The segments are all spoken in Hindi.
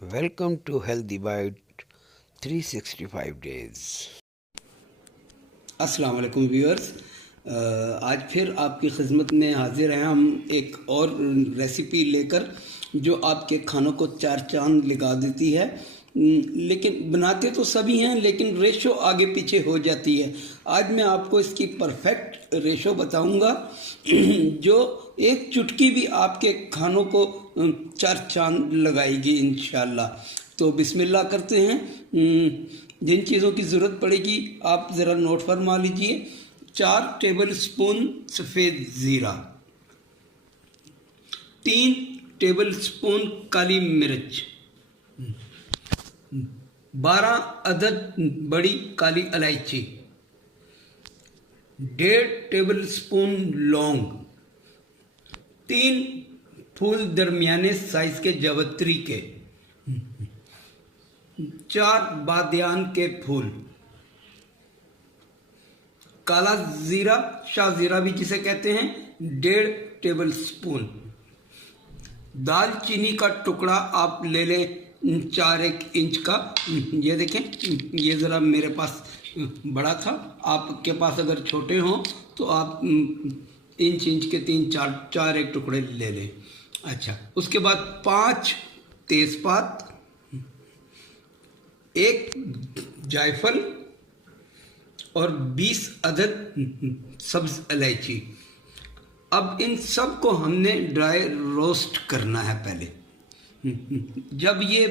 Welcome to Healthy Bite 365 days. अस्सलाम वालेकुम व्यूअर्स। आज फिर आपकी खिदमत में हाजिर हैं हम एक और रेसिपी लेकर जो आपके खानों को चार चांद लगा देती है। लेकिन बनाते तो सभी हैं, लेकिन रेशो आगे पीछे हो जाती है। आज मैं आपको इसकी परफेक्ट रेशो बताऊंगा जो एक चुटकी भी आपके खानों को चार चांद लगाएगी इंशाल्लाह। तो बिस्मिल्लाह करते हैं। जिन चीज़ों की ज़रूरत पड़ेगी आप ज़रा नोट फरमा लीजिए। 4 टेबल स्पून सफ़ेद ज़ीरा, 3 टेबल स्पून काली मिर्च, 12 अदद बड़ी काली इलायची, 1.5 टेबल स्पून लौंग, 3 फूल दरमियाने साइज के जावित्री के, 4 बादियान के फूल, काला ज़ीरा, शाह ज़ीरा भी जिसे कहते हैं, 1.5 टेबल स्पून। दालचीनी का टुकड़ा आप ले लें 4-1 इंच का। ये देखें, ये ज़रा मेरे पास बड़ा था, आपके पास अगर छोटे हों तो आप इंच के 3-4 टुकड़े ले लें। अच्छा, उसके बाद 5 तेज़पात, 1 जायफल और 20 अदद सब्ज़ इलायची। अब इन सब को हमने ड्राई रोस्ट करना है पहले। जब ये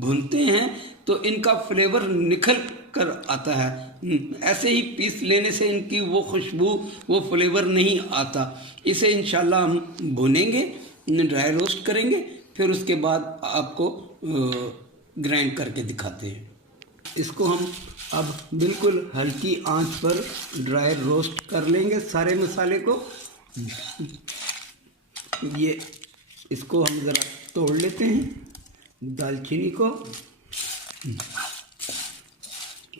भूनते हैं तो इनका फ्लेवर निखर कर आता है। ऐसे ही पीस लेने से इनकी वो खुशबू, वो फ्लेवर नहीं आता। इसे इंशाल्लाह हम भूनेंगे, ड्राई रोस्ट करेंगे, फिर उसके बाद आपको ग्राइंड करके दिखाते हैं। इसको हम अब बिल्कुल हल्की आंच पर ड्राई रोस्ट कर लेंगे सारे मसाले को। ये इसको हम ज़रा तोड़ लेते हैं दालचीनी को,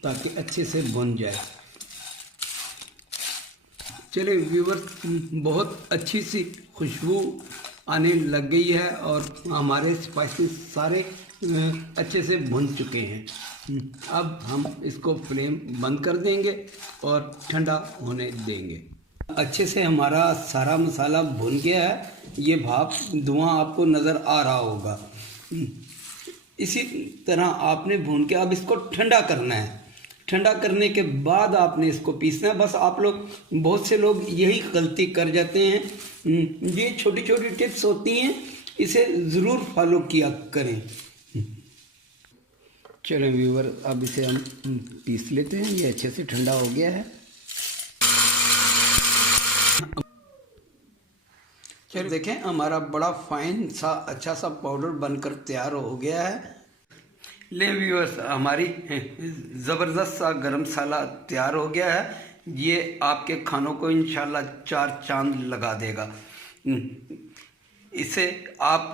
ताकि अच्छे से भुन जाए। चलिए व्यूअर, बहुत अच्छी सी खुशबू आने लग गई है और हमारे स्पाइसेस सारे अच्छे से भुन चुके हैं। अब हम इसको फ्लेम बंद कर देंगे और ठंडा होने देंगे। अच्छे से हमारा सारा मसाला भुन गया है। ये भाप धुआं आपको नज़र आ रहा होगा। इसी तरह आपने भून के अब इसको ठंडा करना है। ठंडा करने के बाद आपने इसको पीसना है। बस आप लोग, बहुत से लोग यही गलती कर जाते हैं। ये छोटी छोटी टिप्स होती हैं, इसे ज़रूर फॉलो किया करें। चलें व्यूअर, अब इसे हम पीस लेते हैं। ये अच्छे से ठंडा हो गया है। चलिए देखें, हमारा बड़ा फाइन सा अच्छा सा पाउडर बनकर तैयार हो गया है। ले व्यूअर्स, हमारी ज़बरदस्त सा गरम मसाला तैयार हो गया है। ये आपके खानों को इंशाल्लाह चार चांद लगा देगा। इसे आप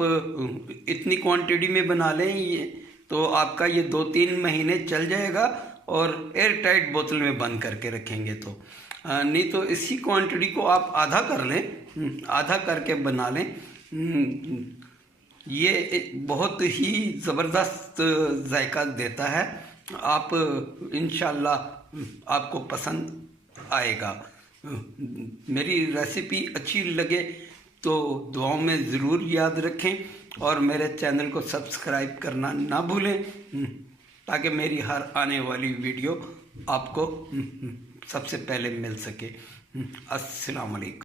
इतनी क्वांटिटी में बना लें ये तो आपका ये 2-3 महीने चल जाएगा, और एयर टाइट बोतल में बंद करके रखेंगे तो। नहीं तो इसी क्वांटिटी को आप आधा कर लें, आधा करके बना लें। ये बहुत ही ज़बरदस्त जायका देता है। आप इंशाल्लाह आपको पसंद आएगा। मेरी रेसिपी अच्छी लगे तो दुआओं में ज़रूर याद रखें, और मेरे चैनल को सब्सक्राइब करना ना भूलें, ताकि मेरी हर आने वाली वीडियो आपको सबसे पहले मिल सके। अस्सलाम वालेकुम।